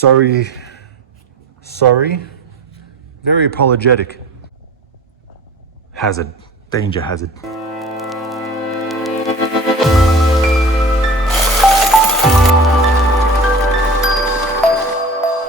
Sorry. Very apologetic. Hazard. Danger hazard.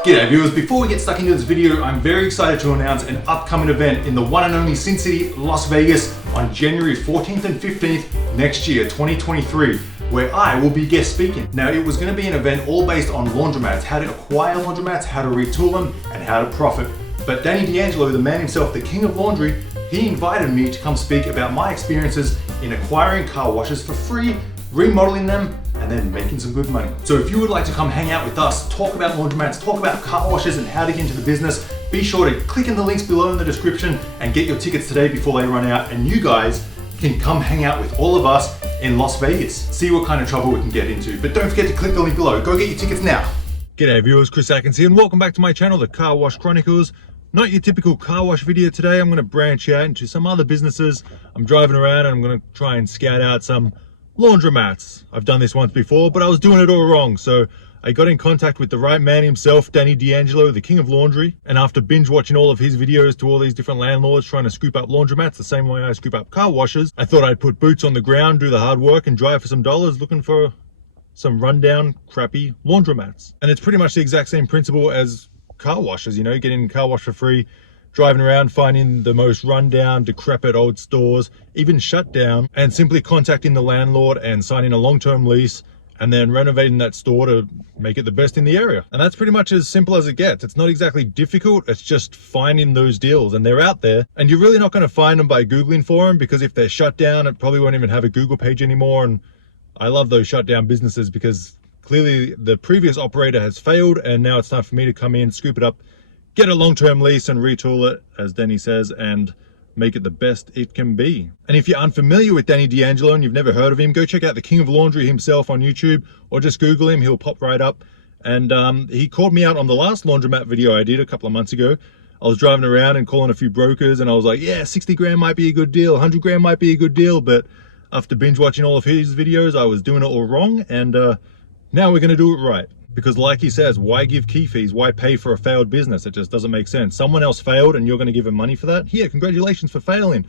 G'day viewers, before we get stuck into this video, I'm very excited to announce an upcoming event in the one and only Sin City, Las Vegas on January 14th and 15th next year, 2023, where I will be guest speaking. Now, it was going to be an event all based on laundromats, how to acquire laundromats, how to retool them, and how to profit. But Danny D'Angelo, the man himself, the king of laundry, he invited me to come speak about my experiences in acquiring car washes for free, remodeling them, and then making some good money. So if you would like to come hang out with us, talk about laundromats, talk about car washes and how to get into the business, be sure to click in the links below in the description and get your tickets today before they run out, and you guys can come hang out with all of us in Las Vegas. See what kind of trouble we can get into. But don't forget to click the link below. Go get your tickets now. G'day viewers, Chris Atkins here, and welcome back to my channel, The Car Wash Chronicles. Not your typical car wash video today. I'm going to branch out into some other businesses. I'm driving around and I'm going to try and scout out some laundromats. I've done this once before, but I was doing it all wrong. So I got in contact with the right man himself, Danny D'Angelo, the king of laundry. And after binge watching all of his videos to all these different landlords trying to scoop up laundromats the same way I scoop up car washes, I thought I'd put boots on the ground, do the hard work, and drive for some dollars looking for some rundown, crappy laundromats. And it's pretty much the exact same principle as car washes, you know, getting a car wash for free, driving around, finding the most rundown, decrepit old stores, even shut down, and simply contacting the landlord and signing a long-term lease, and then renovating that store to make it the best in the area. And that's pretty much as simple as it gets. It's not exactly difficult, it's just finding those deals, and they're out there. And you're really not going to find them by Googling for them, because if they're shut down, it probably won't even have a Google page anymore. And I love those shut down businesses because clearly the previous operator has failed, and now it's time for me to come in, scoop it up, get a long-term lease and retool it, as Danny says, and make it the best it can be. And if you're unfamiliar with Danny D'Angelo and you've never heard of him, go check out the King of Laundry himself on YouTube, or just Google him, he'll pop right up. And he called me out on the last laundromat video I did a couple of months ago. I was driving around and calling a few brokers, and I was like, yeah, 60 grand might be a good deal, 100 grand might be a good deal. But after binge watching all of his videos, I was doing it all wrong, and now we're going to do it right. Because like he says, why give key fees? Why pay for a failed business? It just doesn't make sense. Someone else failed and you're going to give them money for that? Here, congratulations for failing.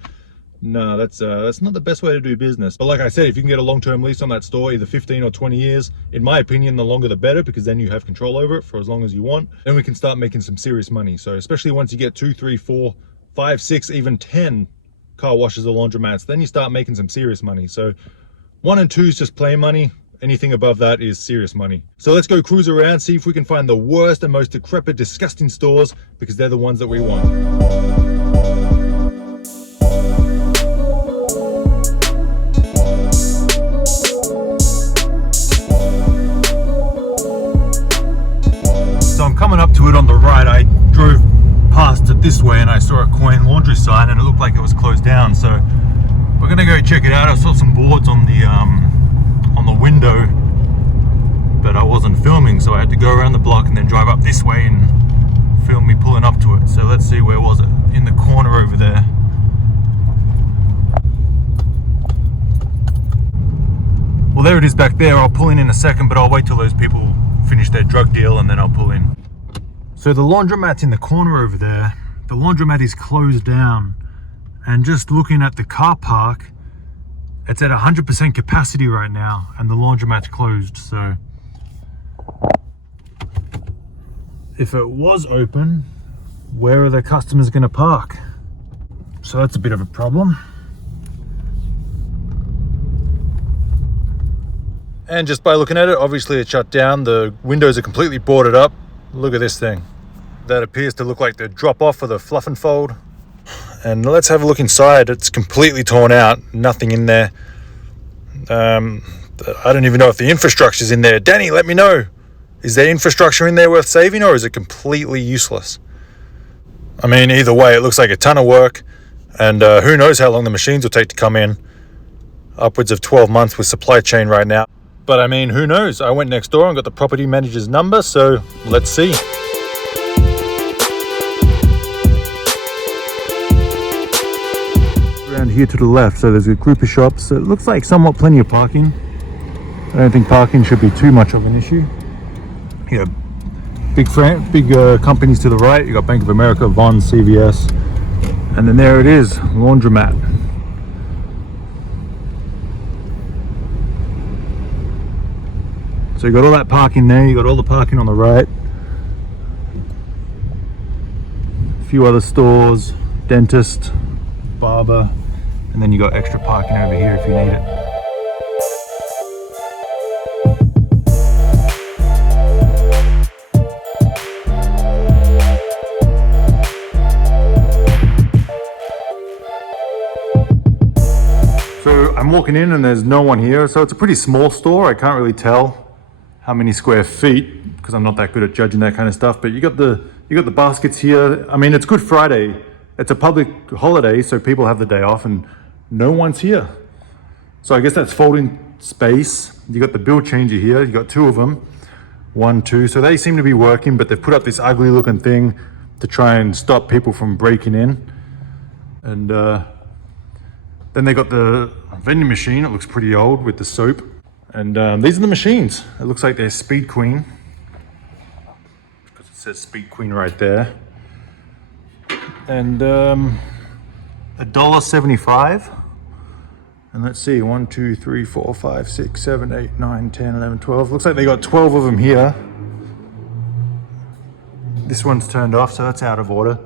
No, that's not the best way to do business. But like I said, if you can get a long-term lease on that store, either 15 or 20 years, in my opinion, the longer the better, because then you have control over it for as long as you want. Then we can start making some serious money. So especially once you get 2, 3, 4, 5, 6, even 10 car washes or laundromats, then you start making some serious money. So 1 and 2 is just plain money. Anything above that is serious money. So let's go cruise around, see if we can find the worst and most decrepit, disgusting stores, because they're the ones that we want. So I'm coming up to it on the right. I drove past it this way and I saw a Coin Laundry sign and it looked like it was closed down. So we're gonna go check it out. I saw some boards on the window, but I wasn't filming, so I had to go around the block and then drive up this way and film me pulling up to it. So let's see, where was it? In the corner over there. Well, there it is back there. I'll pull in a second, but I'll wait till those people finish their drug deal and then I'll pull in. So the laundromat's in the corner over there. The laundromat is closed down, and just looking at the car park, it's at 100% capacity right now, and the laundromat's closed. So if it was open, where are the customers going to park? So that's a bit of a problem. And just by looking at it, obviously it's shut down. The windows are completely boarded up. Look at this thing. That appears to look like the drop off for the fluff and fold. And let's have a look inside. It's completely torn out, nothing in there. I don't even know if the infrastructure's in there. Danny, let me know. Is there infrastructure in there worth saving, or is it completely useless? I mean, either way, it looks like a ton of work, and who knows how long the machines will take to come in. Upwards of 12 months with supply chain right now. But I mean, who knows? I went next door and got the property manager's number, so let's see. Around here to the left, so there's a group of shops. It looks like somewhat plenty of parking. I don't think parking should be too much of an issue. Yeah, big companies to the right. You got Bank of America, Vons, CVS, and then there it is, Laundromat. So you got all that parking there, you got all the parking on the right. A few other stores, dentist, barber, and then you got extra parking over here if you need it. So I'm walking in and there's no one here, so it's a pretty small store. I can't really tell how many square feet because I'm not that good at judging that kind of stuff, but you got the baskets here. I mean, it's Good Friday. It's a public holiday, so people have the day off and no one's here. So I guess that's folding space. You got the bill changer here. You got two of them, 1, 2. So they seem to be working, but they've put up this ugly looking thing to try and stop people from breaking in. And then they got the vending machine. It looks pretty old with the soap. And these are the machines. It looks like they're Speed Queen, because it says Speed Queen right there. And $1.75. And let's see, 1, 2, 3, 4, 5, 6, 7, 8, 9, 10, 11, 12. Looks like they got 12 of them here. This one's turned off, so that's out of order.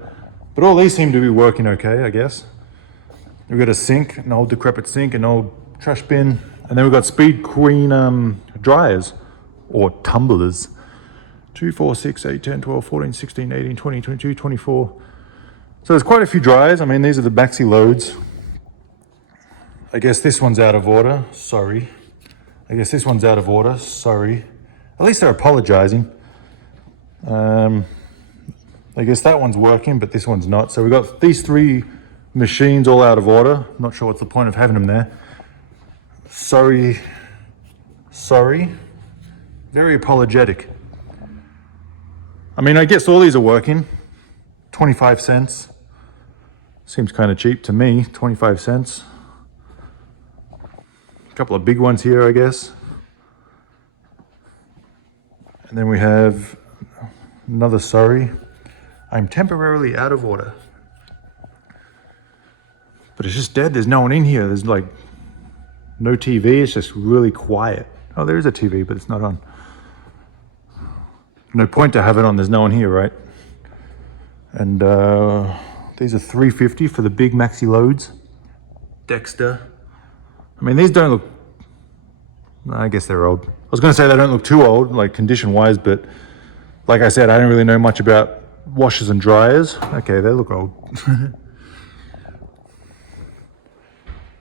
But all these seem to be working okay, I guess. We've got a sink, an old decrepit sink, an old trash bin, and then we've got Speed Queen dryers, or tumblers. 2, 4, 6, 8, 10, 12, 14, 16, 18, 20, 22, 24. So there's quite a few dryers. I mean, these are the maxi loads. I guess this one's out of order, sorry. I guess this one's out of order, sorry. At least they're apologizing. I guess that one's working, but this one's not. So we've got these 3 machines all out of order. Not sure what's the point of having them there. Sorry. Very apologetic. I mean, I guess all these are working. 25 cents. Seems kind of cheap to me, 25 cents. A couple of big ones here, I guess. And then we have another sorry. I'm temporarily out of order. But it's just dead. There's no one in here. There's like no TV. It's just really quiet. Oh, there is a TV, but it's not on. No point to have it on. There's no one here, right? And these are $3.50 for the big maxi loads. Dexter. I mean, these don't look. I guess they're old. I was going to say they don't look too old, like condition-wise, but like I said, I don't really know much about washers and dryers. Okay, they look old.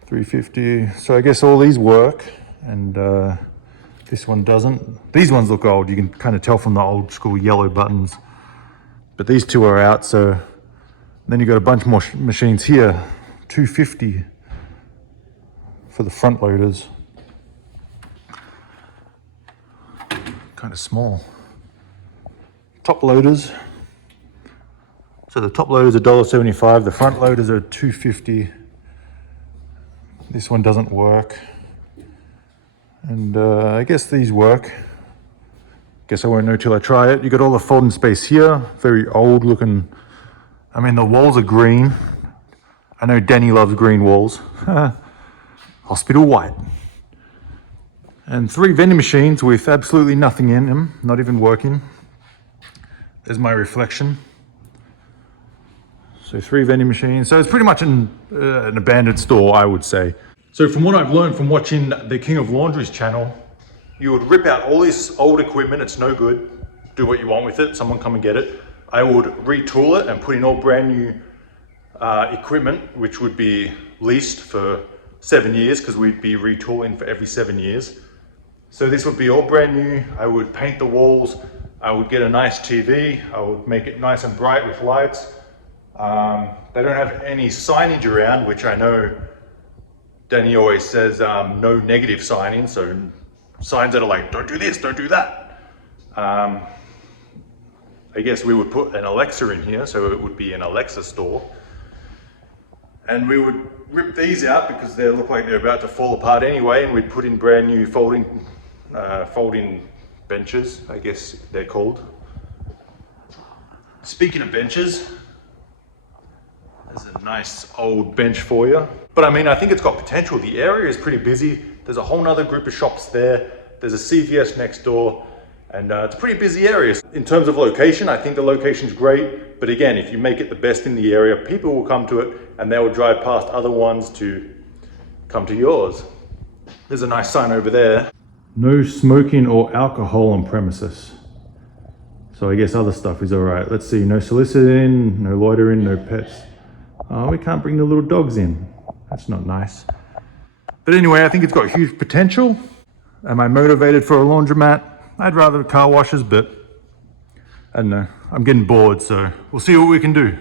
$3.50. So I guess all these work, and this one doesn't. These ones look old. You can kind of tell from the old school yellow buttons. But these 2 are out. So then you got a bunch more machines here. $2.50 for the front loaders. Kind of small. Top loaders. So the top loaders are $1.75. The front loaders are $2.50. This one doesn't work. And I guess these work. Guess I won't know till I try it. You got all the folding space here. Very old looking. I mean, the walls are green. I know Danny loves green walls. Hospital white. And 3 vending machines with absolutely nothing in them, not even working. There's my reflection. So 3 vending machines. So it's pretty much an abandoned store, I would say. So from what I've learned from watching the King of Laundries channel, you would rip out all this old equipment. It's no good. Do what you want with it. Someone come and get it. I would retool it and put in all brand new equipment, which would be leased for 7 years because we'd be retooling for every 7 years. So this would be all brand new. I would paint the walls. I would get a nice TV. I would make it nice and bright with lights. They don't have any signage around, which I know Danny always says no negative signage, so signs that are like, don't do this, don't do that. I guess we would put an Alexa in here, so it would be an Alexa store. And we would rip these out because they look like they're about to fall apart anyway, and we'd put in brand new folding benches, I guess they're called. Speaking of benches, there's a nice old bench for you. But I mean, I think it's got potential. The area is pretty busy. There's a whole nother group of shops there. There's a CVS next door, and it's a pretty busy area. In terms of location, I think the location's great. But again, if you make it the best in the area, people will come to it and they will drive past other ones to come to yours. There's a nice sign over there. No smoking or alcohol on premises. So I guess other stuff is all right. Let's see, no soliciting, no loitering, no pets. Oh, we can't bring the little dogs in. That's not nice. But anyway, I think it's got huge potential. Am I motivated for a laundromat? I'd rather car washes, but I don't know. I'm getting bored, so we'll see what we can do.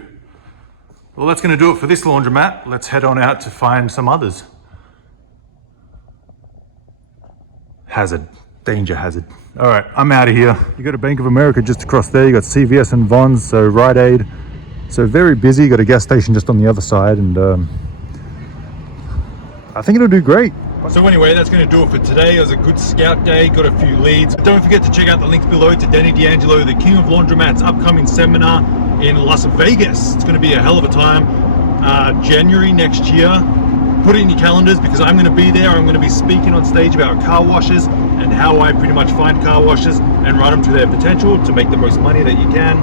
Well, that's gonna do it for this laundromat. Let's head on out to find some others. Hazard, danger hazard. All right, I'm out of here. You got a Bank of America just across there. You got CVS and Vons, so Rite Aid. So very busy. You got a gas station just on the other side, and I think it'll do great. So anyway, that's going to do it for today. It was a good scout day, got a few leads. Don't forget to check out the links below to Danny D'Angelo, the King of Laundromat's upcoming seminar in Las Vegas. It's going to be a hell of a time. January next year. Put it in your calendars because I'm going to be there. I'm going to be speaking on stage about car washes and how I pretty much find car washes and run them to their potential to make the most money that you can.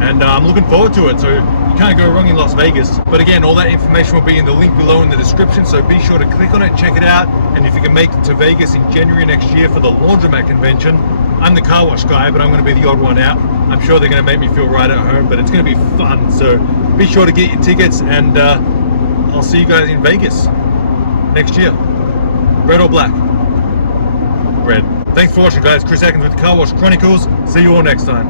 And I'm looking forward to it. So you can't go wrong in Las Vegas. But again, all that information will be in the link below in the description. So be sure to click on it, check it out. And if you can make it to Vegas in January next year for the Laundromat convention, I'm the car wash guy, but I'm going to be the odd one out. I'm sure they're going to make me feel right at home, but it's going to be fun. So be sure to get your tickets, and I'll see you guys in Vegas next year. Red or black? Red. Thanks for watching, guys. Chris Atkins with Car Wash Chronicles. See you all next time.